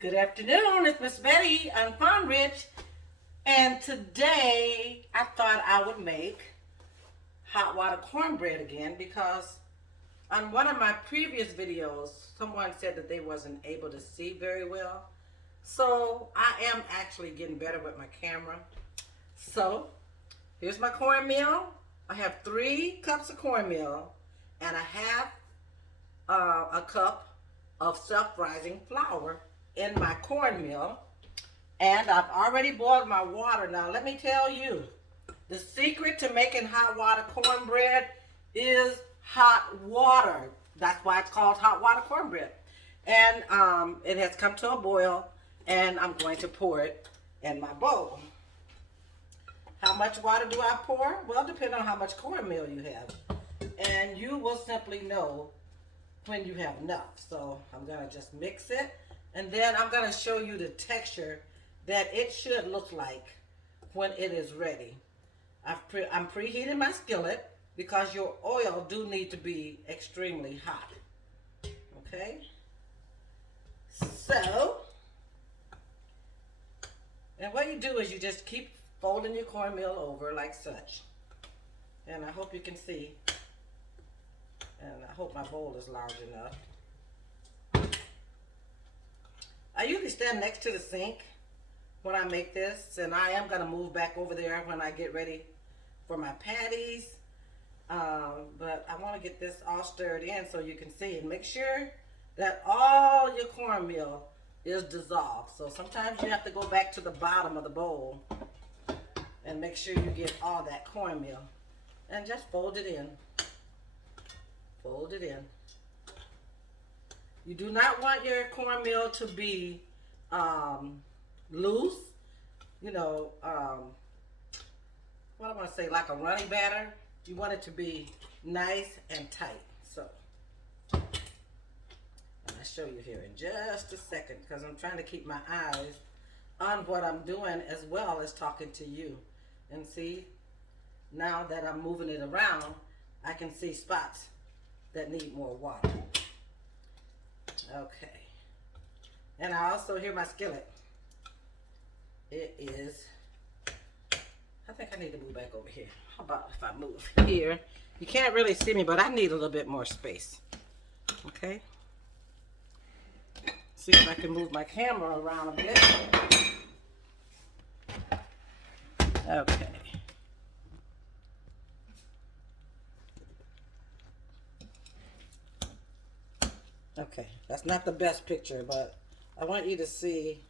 Good afternoon, it's Miss Betty on Cornbread, and today I thought I would make hot water cornbread again because on one of my previous videos, someone said that they wasn't able to see very well. So I am actually getting better with my camera. So here's my cornmeal. I have 3 cups of cornmeal and a half a cup of self-rising flour in my cornmeal. And I've already boiled my water. Now let me tell you, the secret to making hot water cornbread is hot water. That's why it's called hot water cornbread. And it has come to a boil, and I'm going to pour it in my bowl. How much water do I pour? Well, depending on how much cornmeal you have. And you will simply know when you have enough. So I'm going to just mix it. And then I'm going to show you the texture that it should look like when it is ready. I'm preheating my skillet because your oil do need to be extremely hot. Okay? So, and what you do is you just keep folding your cornmeal over like such. And I hope you can see. And I hope my bowl is large enough. I usually stand next to the sink when I make this, and I am going to move back over there when I get ready for my patties. But I want to get this all stirred in so you can see, and make sure that all your cornmeal is dissolved. So sometimes you have to go back to the bottom of the bowl and make sure you get all that cornmeal, and just fold it in. Fold it in. You do not want your cornmeal to be loose, you know, what am I say, like a runny batter. You want it to be nice and tight. So, I'll show you here in just a second because I'm trying to keep my eyes on what I'm doing as well as talking to you. And see, now that I'm moving it around, I can see spots that need more water. Okay. And I also hear my skillet. It is, I think I need to move back over here. How about if I move here? You can't really see me, but I need a little bit more space. Okay. See if I can move my camera around a bit. Okay. Okay, that's not the best picture, but I want you to see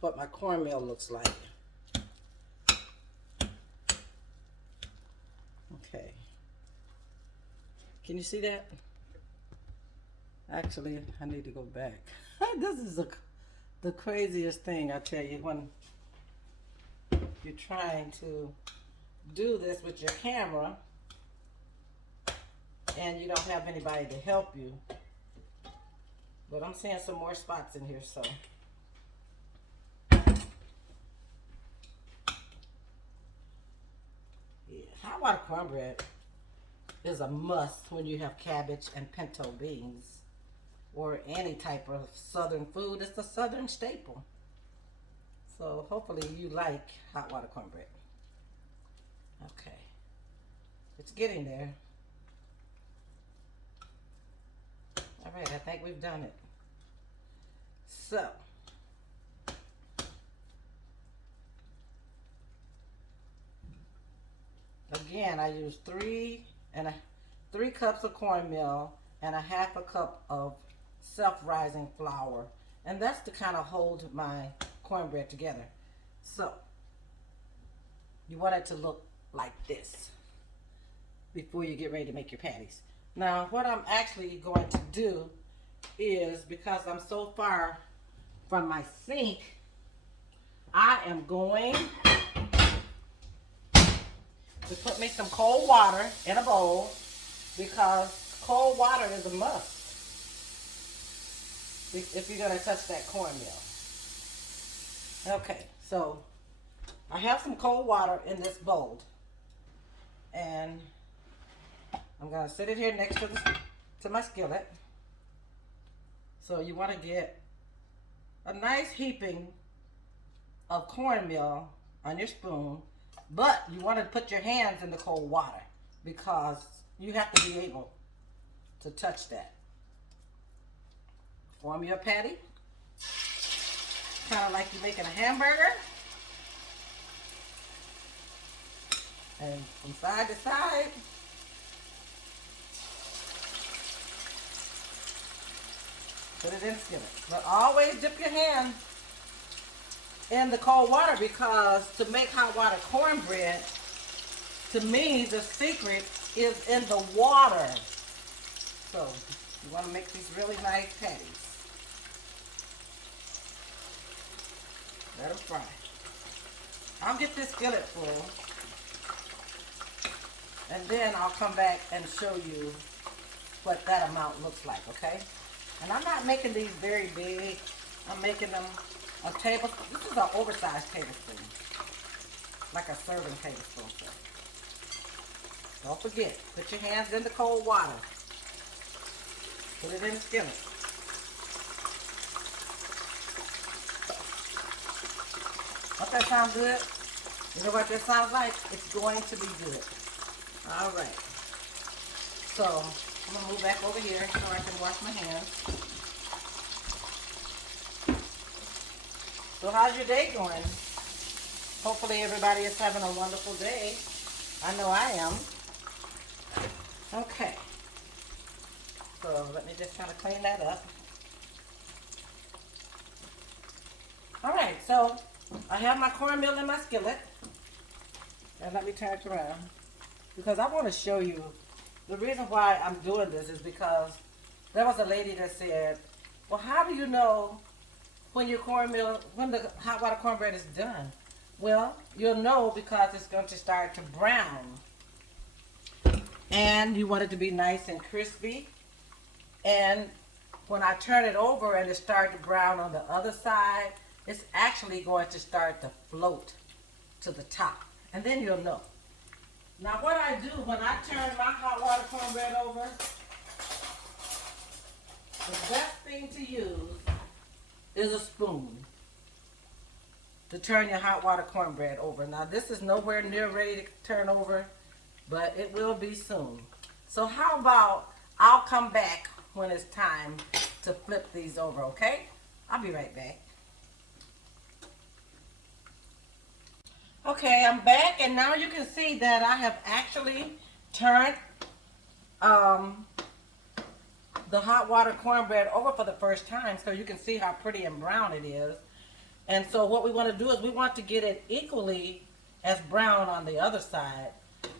what my cornmeal looks like. Okay. Can you see that? Actually, I need to go back. This is the craziest thing, I tell you, when you're trying to do this with your camera and you don't have anybody to help you. But I'm seeing some more spots in here, so. Yeah, hot water cornbread is a must when you have cabbage and pinto beans or any type of southern food. It's a southern staple. So hopefully you like hot water cornbread. Okay. It's getting there. All right, I think we've done it. So, again, I use 3 cups of cornmeal and a half a cup of self-rising flour, and that's to kind of hold my cornbread together. So, you want it to look like this before you get ready to make your patties. Now, what I'm actually going to do is, because I'm so far from my sink, I am going to put me some cold water in a bowl, because cold water is a must if you're going to touch that cornmeal. Okay, so I have some cold water in this bowl, and I'm going to set it here next to my skillet. So you want to get a nice heaping of cornmeal on your spoon, but you want to put your hands in the cold water because you have to be able to touch that. Form your patty, kind of like you're making a hamburger. And from side to side, put it in skillet. But always dip your hand in the cold water because to make hot water cornbread, to me, the secret is in the water. So you want to make these really nice patties. Let them fry. I'll get this skillet full. And then I'll come back and show you what that amount looks like, okay? And I'm not making these very big. I'm making them a tablespoon. This is an oversized tablespoon. Like a serving tablespoon. Don't forget, put your hands in the cold water. Put it in the skillet. Don't that sound good? You know what that sounds like? It's going to be good. All right. So I'm gonna move back over here so I can wash my hands. So how's your day going? Hopefully everybody is having a wonderful day. I know I am. Okay. So let me just kind of clean that up. All right, so I have my cornmeal in my skillet. And let me turn it around. Because I want to show you, the reason why I'm doing this is because there was a lady that said, well, how do you know when your cornmeal, when the hot water cornbread is done? Well, you'll know because it's going to start to brown. And you want it to be nice and crispy. And when I turn it over and it starts to brown on the other side, it's actually going to start to float to the top. And then you'll know. Now what I do when I turn my hot water cornbread over, the best thing to use is a spoon to turn your hot water cornbread over. Now this is nowhere near ready to turn over, but it will be soon. So how about I'll come back when it's time to flip these over, okay? I'll be right back. Okay, I'm back, and now you can see that I have actually turned the hot water cornbread over for the first time, so you can see how pretty and brown it is. And so what we want to do is we want to get it equally as brown on the other side.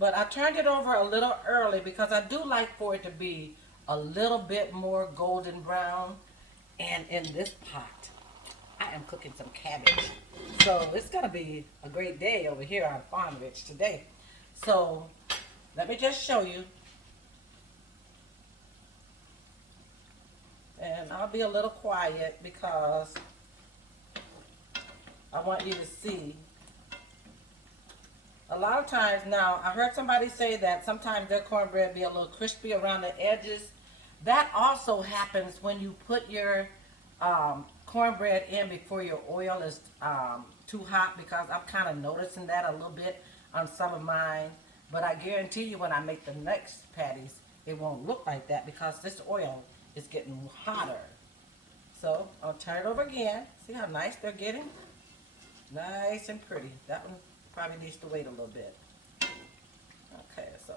But I turned it over a little early because I do like for it to be a little bit more golden brown. And in this pot, I am cooking some cabbage. So it's going to be a great day over here on Farm Rich today. So let me just show you. And I'll be a little quiet because I want you to see. A lot of times now, I heard somebody say that sometimes their cornbread be a little crispy around the edges. That also happens when you put your cornbread in before your oil is too hot, because I'm kind of noticing that a little bit on some of mine. But I guarantee you when I make the next patties, it won't look like that because this oil is getting hotter. So I'll turn it over again. See how nice they're getting? Nice and pretty. That one probably needs to wait a little bit. Okay, so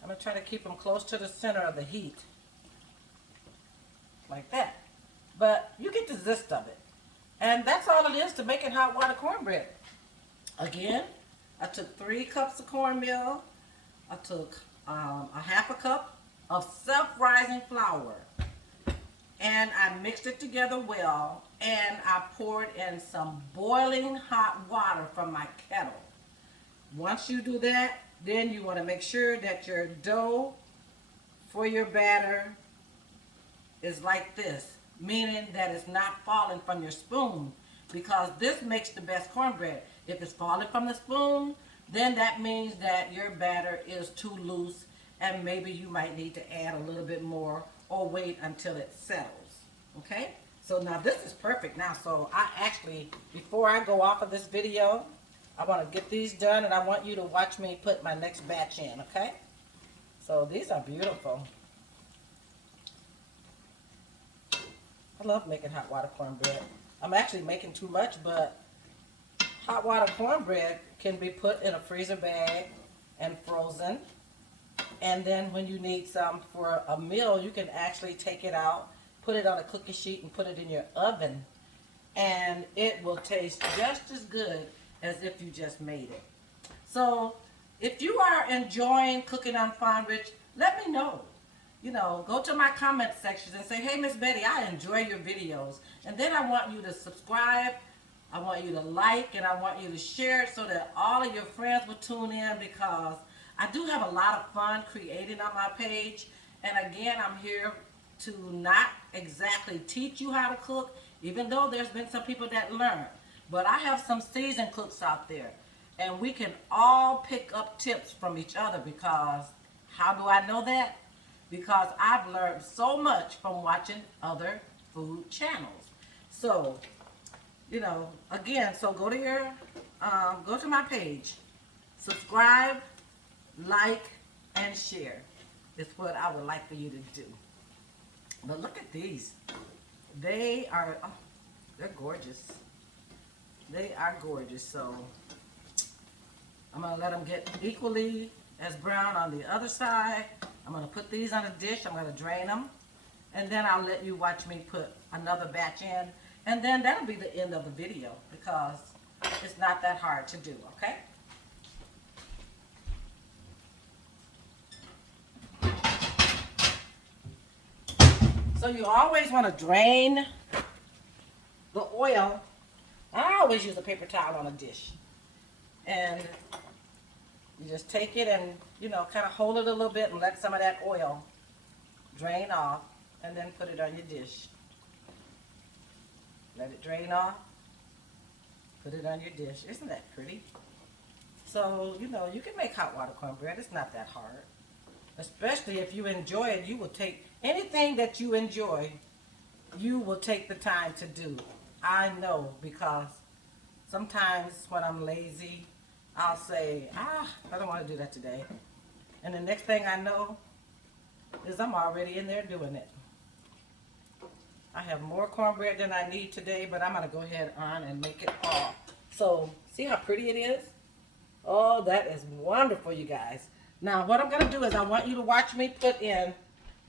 I'm going to try to keep them close to the center of the heat. Like that. But you get the gist of it. And that's all it is to making hot water cornbread. Again, I took 3 cups of cornmeal. I took a half a cup of self-rising flour. And I mixed it together well. And I poured in some boiling hot water from my kettle. Once you do that, then you want to make sure that your dough for your batter is like this, meaning that it's not falling from your spoon, because this makes the best cornbread. If it's falling from the spoon, then that means that your batter is too loose and maybe you might need to add a little bit more or wait until it settles. Okay? So now this is perfect now. So I actually, before I go off of this video, I want to get these done and I want you to watch me put my next batch in, okay? So these are beautiful. I love making hot water cornbread. I'm actually making too much, but hot water cornbread can be put in a freezer bag and frozen. And then when you need some for a meal, you can actually take it out, put it on a cookie sheet and put it in your oven. And it will taste just as good as if you just made it. So if you are enjoying cooking on Fun Rich, let me know. You know, go to my comment sections and say, hey, Miss Betty, I enjoy your videos. And then I want you to subscribe, I want you to like, and I want you to share it so that all of your friends will tune in, because I do have a lot of fun creating on my page. And again, I'm here to not exactly teach you how to cook, even though there's been some people that learn. But I have some seasoned cooks out there, and we can all pick up tips from each other, because how do I know that? Because I've learned so much from watching other food channels. So, you know, again, so go to my page, subscribe, like, and share. It's what I would like for you to do. But look at these. They are, oh, they're gorgeous. They are gorgeous. So I'm going to let them get equally as brown on the other side. I'm going to put these on a dish. I'm going to drain them. And then I'll let you watch me put another batch in. And then that'll be the end of the video, because it's not that hard to do, okay? So you always want to drain the oil. I always use a paper towel on a dish. And you just take it and, you know, kind of hold it a little bit and let some of that oil drain off, and then put it on your dish. Let it drain off, put it on your dish. Isn't that pretty? So, you know, you can make hot water cornbread. It's not that hard. Especially if you enjoy it, you will take anything that you enjoy, you will take the time to do. I know, because sometimes when I'm lazy, I'll say, I don't want to do that today. And the next thing I know is I'm already in there doing it. I have more cornbread than I need today, but I'm going to go ahead on and make it all. So, see how pretty it is? Oh, that is wonderful, you guys. Now, what I'm going to do is I want you to watch me put in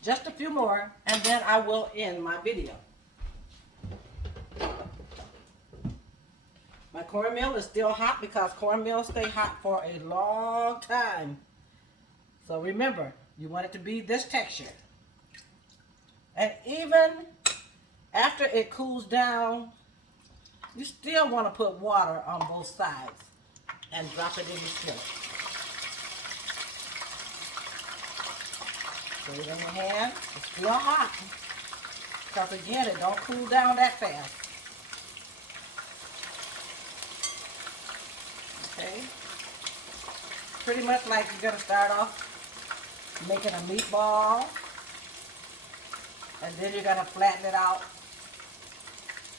just a few more, and then I will end my video. My cornmeal is still hot, because cornmeal stay hot for a long time. So remember, you want it to be this texture. And even after it cools down, you still want to put water on both sides and drop it in your skillet. Put it in your hand. It's still hot, because again, it don't cool down that fast. Okay, pretty much like you're going to start off making a meatball, and then you're going to flatten it out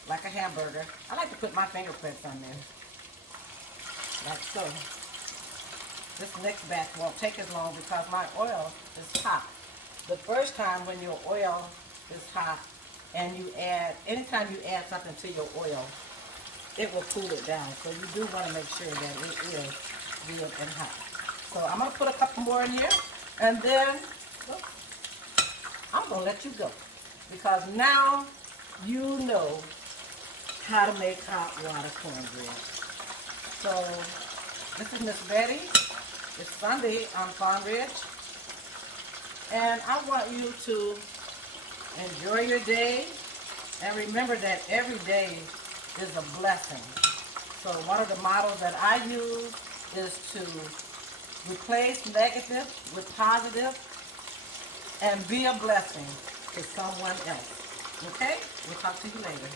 like a hamburger. I like to put my fingerprints on there, like so. This next batch won't take as long because my oil is hot. The first time when your oil is hot, and you add, anytime you add something to your oil, it will cool it down. So you do want to make sure that it is good and hot. So I'm going to put a couple more in here, and then I'm going to let you go, because now you know how to make hot water cornbread. So this is Miss Betty. It's Sunday on Fun Rich, and I want you to enjoy your day, and remember that every day is a blessing. So one of the models that I use is to replace negative with positive and be a blessing to someone else. Okay? We'll talk to you later.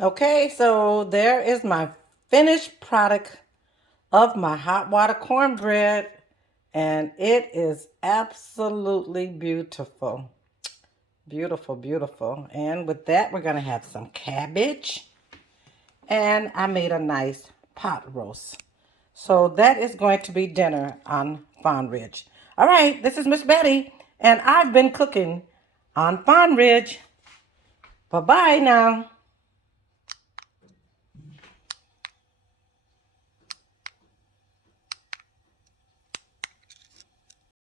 Okay, so there is my finished product of my hot water cornbread, and it is absolutely beautiful. Beautiful, beautiful. And with that, we're going to have some cabbage. And I made a nice pot roast. So that is going to be dinner on Fawn Ridge. All right, this is Miss Betty, and I've been cooking on Fawn Ridge. Bye-bye now.